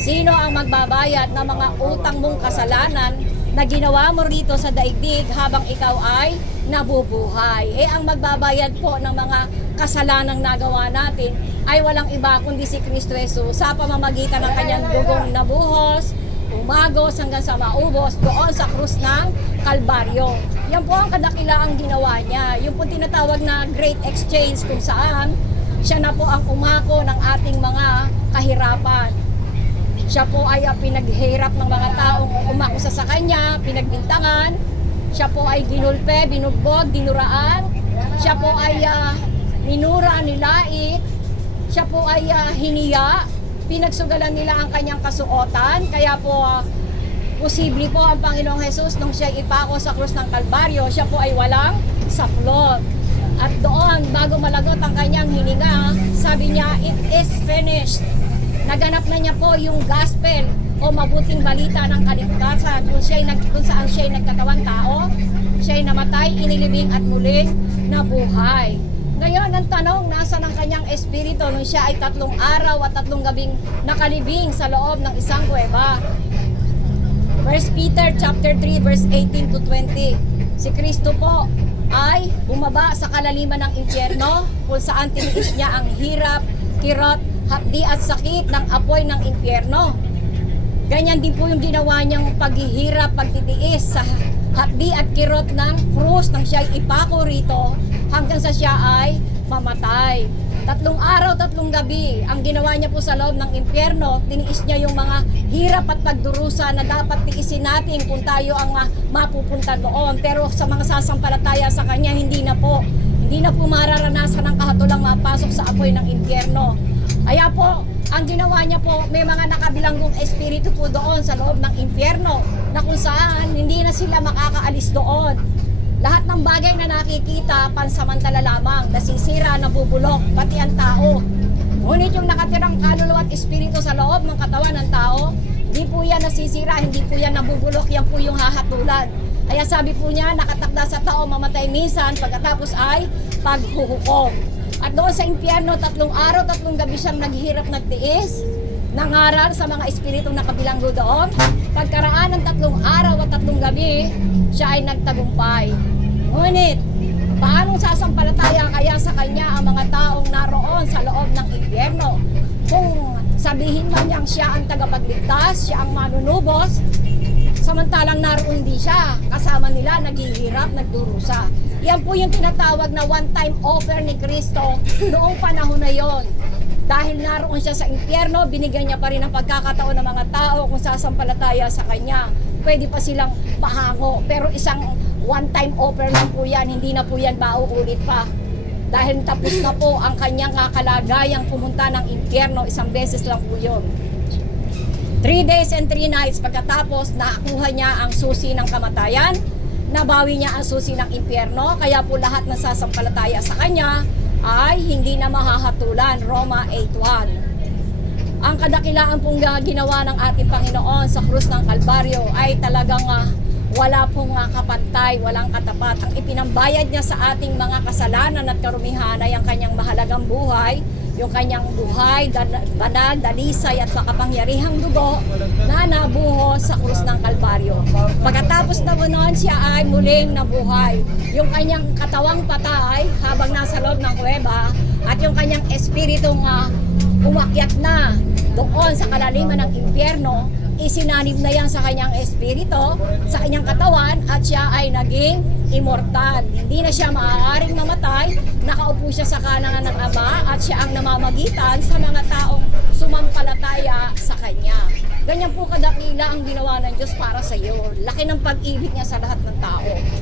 Sino ang magbabayad ng mga utang mong kasalanan na ginawa mo rito sa daigdig habang ikaw ay nabubuhay? Ang magbabayad po ng mga kasalanang nagawa natin ay walang iba kundi si Kristo Jesus sa pamamagitan ng kanyang dugong nabuhos, umagos hanggang sa maubos doon sa krus ng Kalbaryo. Yan po ang kadakilaang ginawa niya. Yung po tinatawag na Great Exchange kung saan siya na po ang umako ng ating mga kahirapan. Siya po ay pinaghirap ng mga taong umako sa kanya, pinagbintangan. Siya po ay ginulpe, binugbog, dinuraan. Siya po ay minura, nilait. Siya po ay hiniya. Pinagsugalan nila ang kanyang kasuotan. Kaya po, posible po ang Panginoong Jesus nung siya ipako sa krus ng Kalbaryo, siya po ay walang saplot. At doon, bago malagot ang kanyang hininga, sabi niya, it is finished. Naganap na niya po yung gospel o mabuting balita ng kaligtasan kung saan siya ay nagkatawang tao, siya ay namatay, inilibing at muling nabuhay. Ngayon, ang tanong, nasa ng kanyang espiritu nung siya ay 3 araw at 3 gabing nakalibing sa loob ng isang kuweba. 1 Peter chapter 3 verse 18 to 20. Si Kristo po ay bumaba sa kalaliman ng impyerno kung saan tiniis niya ang hirap, kirot, hapdi at sakit ng apoy ng impyerno. Ganyan din po yung ginawa niyang paghihirap, pagtitiis sa hapdi at kirot ng krus nang siya ay ipako rito hanggang sa siya ay mamatay. 3 araw, 3 gabi ang ginawa niya po sa loob ng impyerno. Tiniis niya yung mga hirap at pagdurusa na dapat tiisin natin kung tayo ang mapupunta doon. Pero sa mga sasampalataya sa kanya, hindi na po mararanasan ng kahatulang mapasok sa apoy ng impyerno. Kaya po, ang ginawa niya po, may mga nakabilanggong espiritu po doon sa loob ng impyerno na kung saan hindi na sila makakaalis doon. Lahat ng bagay na nakikita, pansamantala lamang, nasisira, nabubulok, pati ang tao. Ngunit yung nakatirang kaluluwa at espiritu sa loob ng katawan ng tao, hindi po yan nasisira, hindi po yan nabubulok, yan po yung hahatulan. Kaya sabi po niya, nakatakda sa tao, mamatay minsan, pagkatapos ay paghuhukom. At doon sa impyerno, 3 araw, 3 gabi siyang naghihirap, nagtiis, nangaral sa mga espiritong nakabilanggo doon. Pagkaraan ng 3 araw at 3 gabi, siya ay nagtagumpay. Ngunit, paanong sasampalataya kaya sa kanya ang mga taong naroon sa loob ng impyerno? Kung sabihin man niyang siya ang tagapagligtas, siya ang manunubos, samantalang naroon di siya, kasama nila, naghihirap, nagdurusa. Yan po yung tinatawag na one-time offer ni Kristo noong panahon na yon. Dahil naroon siya sa impyerno, binigyan niya pa rin ang pagkakataon ng mga tao kung sasampalataya sa kanya. Pwede pa silang mahango, pero isang one-time offer lang po yan, hindi na po yan mauulit pa. Dahil tapos na po ang kanyang kalagayang pumunta ng impyerno, isang beses lang po yun. 3 days and 3 nights pagkatapos nakuha niya ang susi ng kamatayan, nabawi niya ang susi ng impyerno, kaya po lahat na sasampalataya sa kanya ay hindi na mahahatulan. Roma 8:1. Ang kadakilaan pong ginawa ng ating Panginoon sa krus ng Kalbaryo ay talagang wala pong kapantay, walang katapat. Ang ipinambayad niya sa ating mga kasalanan at karumihan ay ang kanyang mahalagang buhay, yung kanyang buhay, banal, dalisay at makapangyarihang dugo na nabuhos sa krus ng Kalbaryo. Pagkatapos na noon, siya ay muling nabuhay. Yung kanyang katawang patay habang nasa loob ng kuweba at yung kanyang espiritong umakyat na doon sa kalaliman ng impyerno, isinanib na yan sa kanyang espiritu, sa kanyang katawan, at siya ay naging immortal. Hindi na siya maaaring mamatay, nakaupo siya sa kanan ng Ama at siya ang namamagitan sa mga taong sumampalataya sa kanya. Ganyan po kadakila ang ginawa ng Diyos para sa iyo. Laki ng pag-ibig niya sa lahat ng tao.